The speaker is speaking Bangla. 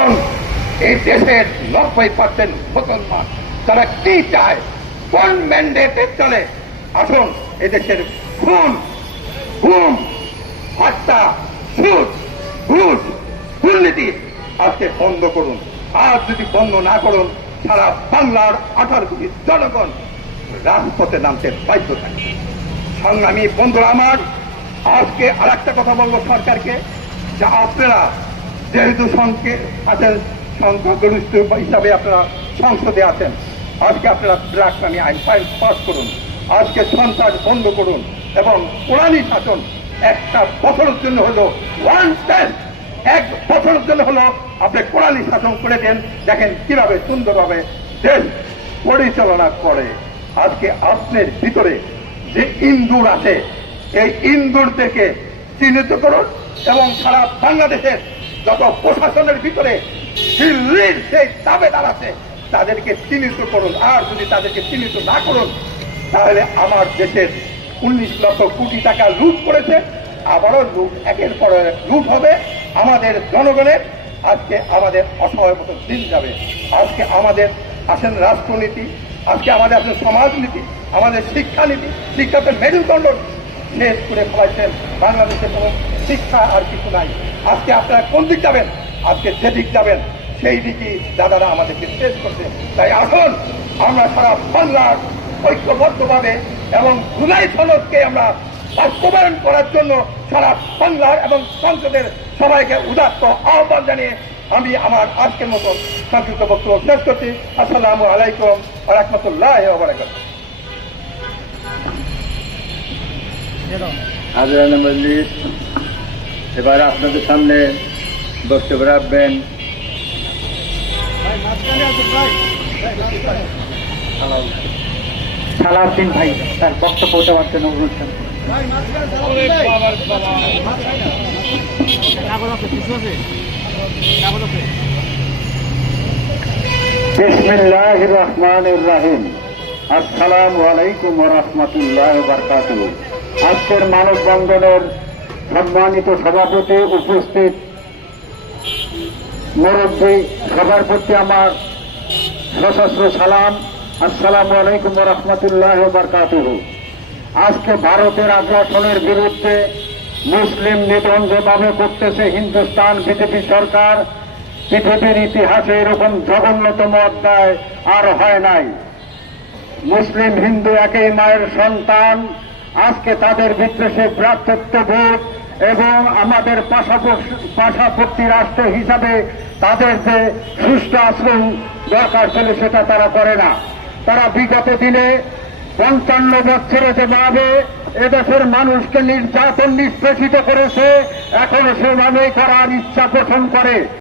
এবং এই দেশের 90% মুসলমান তারা কি চায়, কোন ম্যান্ডেটে চলে। আসুন এদেশের খুন, গুম, হত্যা, সুদ, ঘুষ, দুর্নীতি আজকে বন্ধ করুন। আর যদি বন্ধ না করুন, সারা বাংলার 18 কোটি জনগণ রাজপথে নামতে বাধ্য থাকে। সংগ্রামী বন্ধুরা আমার, আজকে আর একটা কথা বলবো সরকারকে, যে আপনারা যেহেতু সংখ্যাগরিষ্ঠ হিসাবে আপনারা সংসদে আছেন, আজকে আপনারা ব্ল্যাক মানি আইন পাস করুন। আজকে সন্ত্রাস বন্ধ করুন এবং কোরআনী শাসন একটা বছরের জন্য হলো এক বছরের জন্য হলো আপনি কোরআনী শাসন করে দেন, দেখেন কিভাবে সুন্দরভাবে দেশ পরিচালনা করে। আজকে আপনার ভিতরে যে ইন্দুর আছে, এই ইন্দুরদেরকে চিহ্নিত করুন এবং সারা বাংলাদেশের যত প্রশাসনের ভিতরে দিল্লির সেই দাবেদার আছে তাদেরকে চিহ্নিত করুন। আর যদি তাদেরকে চিহ্নিত না করুন, তাহলে আমার দেশের 19 লক্ষ কোটি টাকা লুট করেছে, আবারও লুট, একের পর এক লুট হবে আমাদের জনগণের। আজকে আমাদের অসহায় মতো দিন যাবে। আজকে আমাদের আসেন রাষ্ট্রনীতি, আজকে আমাদের আসেন সমাজনীতি, আমাদের শিক্ষানীতি, শিক্ষাতে মেরুদণ্ড শেষ করে ফেলাইছেন। বাংলাদেশে কোনো শিক্ষা আর কিছু নাই। আজকে আপনারা কোন দিক যাবেন? আজকে যেদিক যাবেন সেই দিকই দাদারা আমাদেরকে শেষ করছে। তাই আসুন আমরা সারা বাংলার ঐক্যবদ্ধভাবে এবং জুলাই সনদকে আমরা বাস্তবায়ন করার জন্য সারা বাংলার এবং সংসদের সবাইকে উদাত্ত আহ্বান জানিয়ে আমি আমার আজকের মতো সংক্ষিপ্ত বক্তব্য শেষ করছি। আসসালামু আলাইকুম ওয়া রাহমাতুল্লাহি ওয়া বারাকাতুহু। হাজরান মজলিস, এবার আপনাদের সামনে বক্তব্য রাখবেন সালাউদ্দিন ভাই, তার বক্তব্য দেওয়ার জন্য অনুরোধ করছি। বিসমিল্লাহির রহমানির রহিম। আসসালামু আলাইকুম ওয়া রাহমাতুল্লাহি ওয়া বারাকাতুহু। আজকের মানববন্ধনের সম্মানিত সভাপতি, উপস্থিত মুরব্বী, সবার প্রতি আমার সশস্ত্র সালাম। আসসালামু আলাইকুম ওয়া রাহমাতুল্লাহি ওয়া বারাকাতুহু। আজকে ভারতের আগ্রাসনের বিরুদ্ধে মুসলিম নিধন যেভাবে করতেছে হিন্দুস্তান বিজেপি সরকার, পৃথিবীর ইতিহাসে এরকম জঘন্যতম অধ্যায় আর হয় নাই। মুসলিম হিন্দু একই মায়ের সন্তান। আজকে তাদের বিদ্বেষে ভ্রাতৃত্ববোধ এবং আমাদের পার্শ্ববর্তী রাষ্ট্র হিসাবে তাদের যে সুষ্ঠু আচরণ দরকার ছিল সেটা তারা করে না। তারা বিগত দিনে 55 বছরে যেভাবে এদেশের মানুষকে নির্যাতন নিষ্পেষিত করেছে, এখনো সেভাবেই করার ইচ্ছা পোষণ করে।